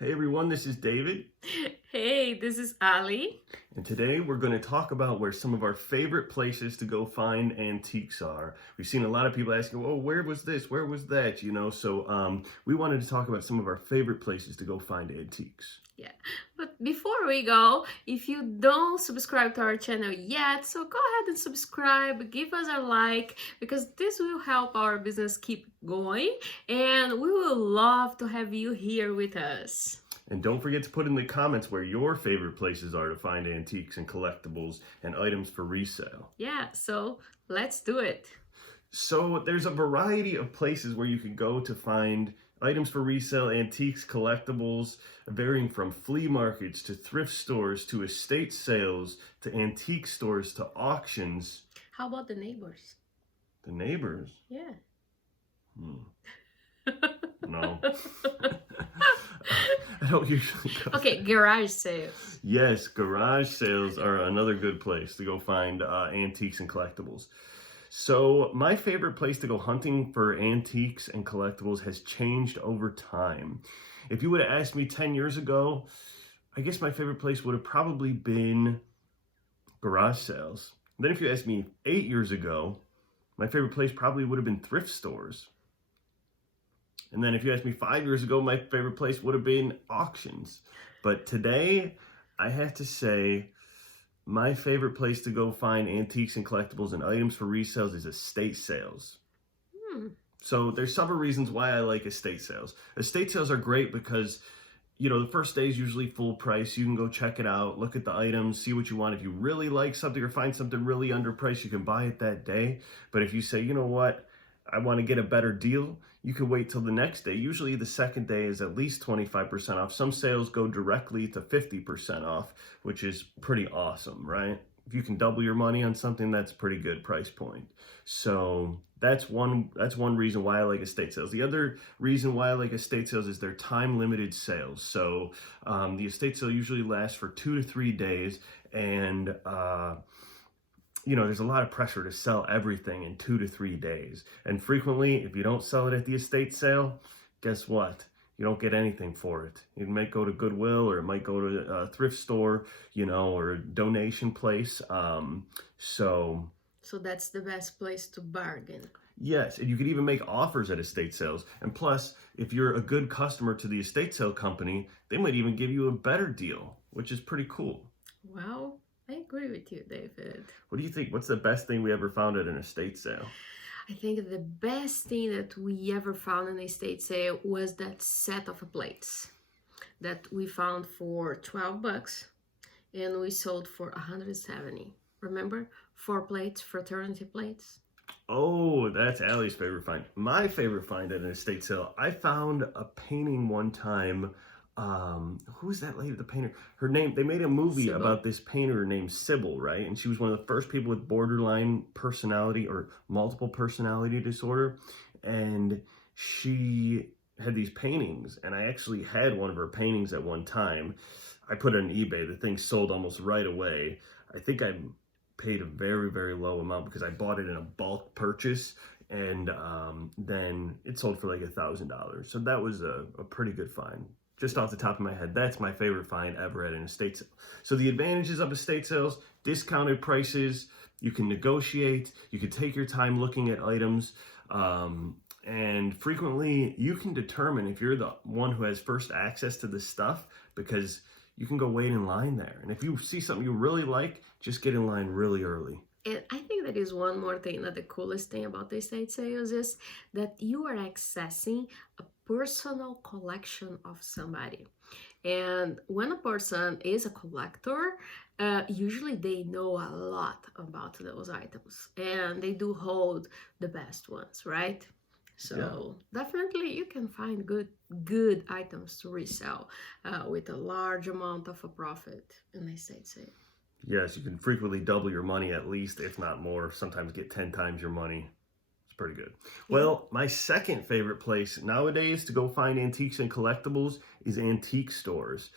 Hey everyone, this is David, Hey, this is Ali. and today we're going to talk about where some of our favorite places to go find antiques are. We've seen a lot of people asking, "Oh, where was this? Where was that?" So we wanted to talk about some of our favorite places to go find antiques. Yeah, but before we go, if you don't subscribe to our channel yet, so go ahead and subscribe, give us a like, because this will help our business keep going, and we will love to have you here with us. And don't forget to put in the comments where your favorite places are to find antiques and collectibles and items for resale. Yeah, so let's do it. So there's a variety of places where you can go to find items for resale, antiques, collectibles, varying from flea markets to thrift stores to estate sales to antique stores to auctions. How about the neighbors? The neighbors? Yeah. Hmm, no. I don't usually go. Okay, garage sales. Yes, garage sales are another good place to go find antiques and collectibles. So my favorite place to go hunting for antiques and collectibles has changed over time. If you would have asked me 10 years ago, I guess my favorite place would have probably been garage sales. Then if you asked me 8 years ago, my favorite place probably would have been thrift stores. And then if you asked me 5 years ago, my favorite place would have been auctions. But today, I have to say, my favorite place to go find antiques and collectibles and items for resales is estate sales. Hmm. So there's several reasons why I like estate sales. Estate sales are great because, the first day is usually full price. You can go check it out, look at the items, see what you want. If you really like something or find something really underpriced, you can buy it that day. But if you say, you know what, I want to get a better deal, you can wait till the next day. Usually the second day is at least 25% off. Some sales go directly to 50% off, which is pretty awesome, right? If you can double your money on something, that's a pretty good price point. So that's one reason why I like estate sales. The other reason why I like estate sales is they're time limited sales. So the estate sale usually lasts for 2 to 3 days, and there's a lot of pressure to sell everything in 2 to 3 days. And frequently, if you don't sell it at the estate sale, guess what? You don't get anything for it. It might go to Goodwill, or it might go to a thrift store, or a donation place. So that's the best place to bargain. Yes, and you could even make offers at estate sales. And plus, if you're a good customer to the estate sale company, they might even give you a better deal, which is pretty cool. Well, I agree with you, David. What do you think? What's the best thing we ever found at an estate sale? I think the best thing that we ever found in a estate sale was that set of plates that we found for $12 and we sold for 170. Remember? 4 plates, fraternity plates. Oh, that's Allie's favorite find. My favorite find at an estate sale, I found a painting one time. Who's that lady, the painter? Her name, they made a movie Sybil. about this painter named Sybil, right? And she was one of the first people with borderline personality or multiple personality disorder. And she had these paintings, and I actually had one of her paintings at one time. I put it on eBay. The thing sold almost right away. I think I paid a very, very low amount because I bought it in a bulk purchase, and then it sold for like $1,000. So that was a pretty good find. Just off the top of my head, that's my favorite find ever at an estate sale. So the advantages of estate sales: discounted prices, you can negotiate, you can take your time looking at items, and frequently you can determine if you're the one who has first access to this stuff, because you can go wait in line there. And if you see something you really like, just get in line really early. And I think that is one more thing, that the coolest thing about the estate sales is that you are accessing a personal collection of somebody. And when a person is a collector, usually they know a lot about those items and they do hold the best ones, right? So definitely you can find good items to resell with a large amount of a profit in the estate sale. Yes, you can frequently double your money, at least, if not more. Sometimes get 10 times your money. It's pretty good. Yeah. Well, my second favorite place nowadays to go find antiques and collectibles is antique stores.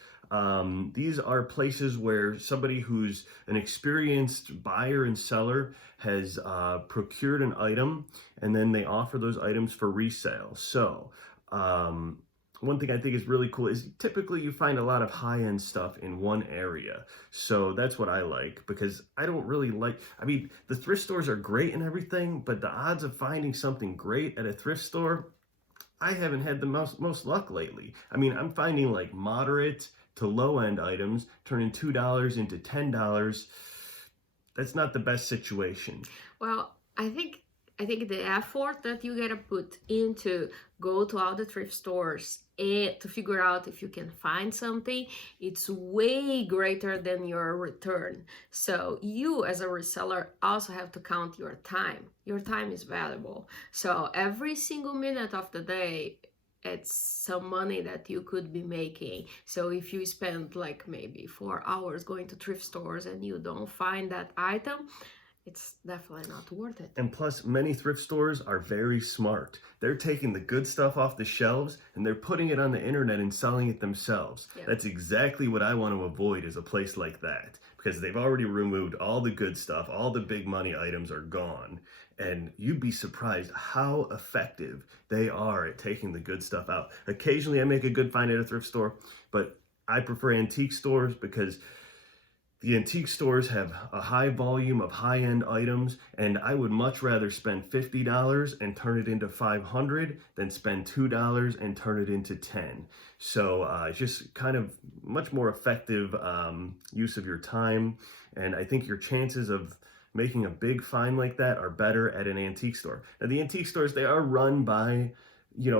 These are places where somebody who's an experienced buyer and seller has procured an item, and then they offer those items for resale. So one thing I think is really cool is typically you find a lot of high-end stuff in one area. So that's what I like because I don't really like, I mean, the thrift stores are great and everything, but the odds of finding something great at a thrift store, I haven't had the most luck lately. I mean, I'm finding like moderate to low end items turning $2 into $10. That's not the best situation. Well, I think the effort that you gotta put into go to all the thrift stores and to figure out if you can find something, it's way greater than your return. So you as a reseller also have to count your time. Your time is valuable. So every single minute of the day, it's some money that you could be making. So if you spend like maybe 4 hours going to thrift stores and you don't find that item, it's definitely not worth it. And plus, many thrift stores are very smart. They're taking the good stuff off the shelves and they're putting it on the internet and selling it themselves. Yeah. That's exactly what I want to avoid is a place like that because they've already removed all the good stuff, all the big money items are gone. And you'd be surprised how effective they are at taking the good stuff out. Occasionally, I make a good find at a thrift store, but I prefer antique stores because the antique stores have a high volume of high-end items, and I would much rather spend $50 and turn it into $500 than spend $2 and turn it into $10. So it's just kind of much more effective use of your time, and I think your chances of making a big find like that are better at an antique store. Now, the antique stores, they are run by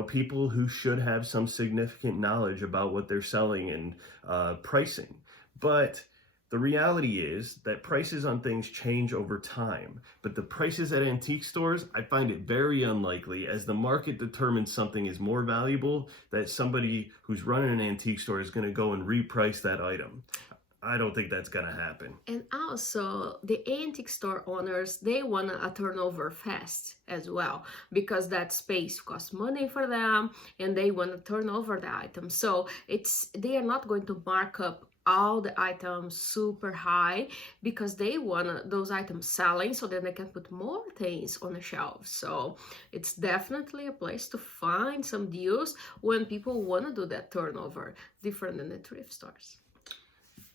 people who should have some significant knowledge about what they're selling and pricing, but the reality is that prices on things change over time, but the prices at antique stores, I find it very unlikely as the market determines something is more valuable that somebody who's running an antique store is going to go and reprice that item. I don't think that's going to happen. And also, the antique store owners, they want a turnover fast as well because that space costs money for them and they want to turn over the item. So they are not going to mark up all the items super high because they want those items selling so then they can put more things on the shelf. So it's definitely a place to find some deals when people want to do that turnover, different than the thrift stores.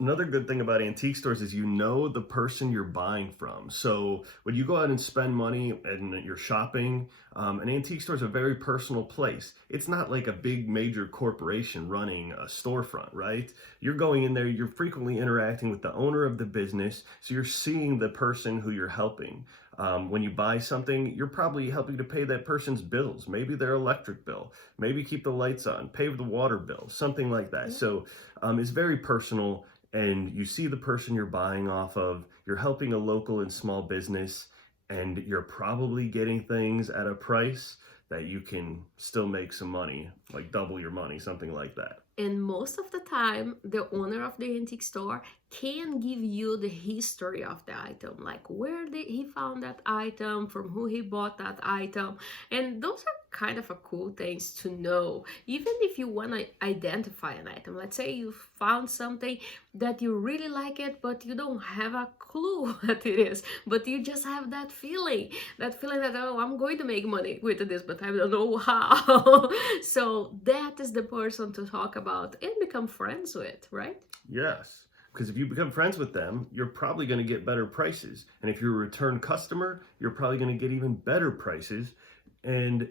Another good thing about antique stores is the person you're buying from. So when you go out and spend money and you're shopping, an antique store is a very personal place. It's not like a big major corporation running a storefront, right? You're going in there, you're frequently interacting with the owner of the business, so you're seeing the person who you're helping. When you buy something, you're probably helping to pay that person's bills, maybe their electric bill, maybe keep the lights on, pay the water bill, something like that. Yeah. So it's very personal. And you see the person you're buying off of, you're helping a local and small business, and you're probably getting things at a price that you can still make some money, like double your money, something like that. And most of the time, the owner of the antique store can give you the history of the item, like where he found that item, from who he bought that item. And those are kind of a cool things to know. Even if you want to identify an item, let's say you found something that you really like it, but you don't have a clue what it is, but you just have that feeling that, oh, I'm going to make money with this, but I don't know how. So that is the person to talk about and become friends with, right? Yes, because if you become friends with them, you're probably going to get better prices. And if you're a return customer, you're probably going to get even better prices. And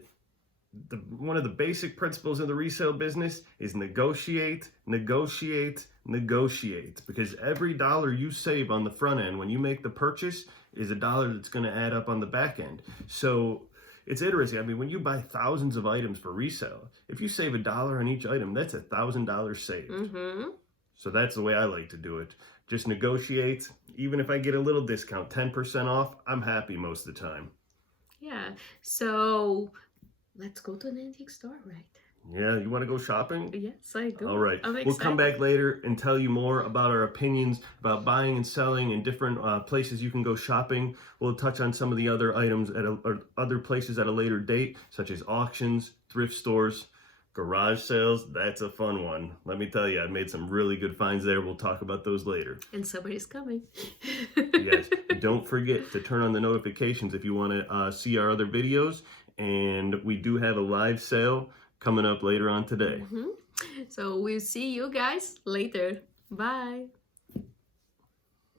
one of the basic principles of the resale business is negotiate, negotiate, negotiate. Because every dollar you save on the front end when you make the purchase is a dollar that's going to add up on the back end. So it's interesting. I mean, when you buy thousands of items for resale, if you save $1 on each item, that's $1,000 saved. Mm-hmm. So that's the way I like to do it. Just negotiate. Even if I get a little discount, 10% off, I'm happy most of the time. Yeah. So let's go to an antique store, right? Yeah, you want to go shopping? Yes, I do. All right. I'm We'll come excited. back later and tell you more about our opinions about buying and selling and different places you can go shopping. We'll touch on some of the other items or other places at a later date, such as auctions, thrift stores, garage sales. That's a fun one. Let me tell you, I made some really good finds there. We'll talk about those later. And somebody's coming. Yes. Don't forget to turn on the notifications if you want to see our other videos. And we do have a live sale coming up later on today. So we'll see you guys later. Bye.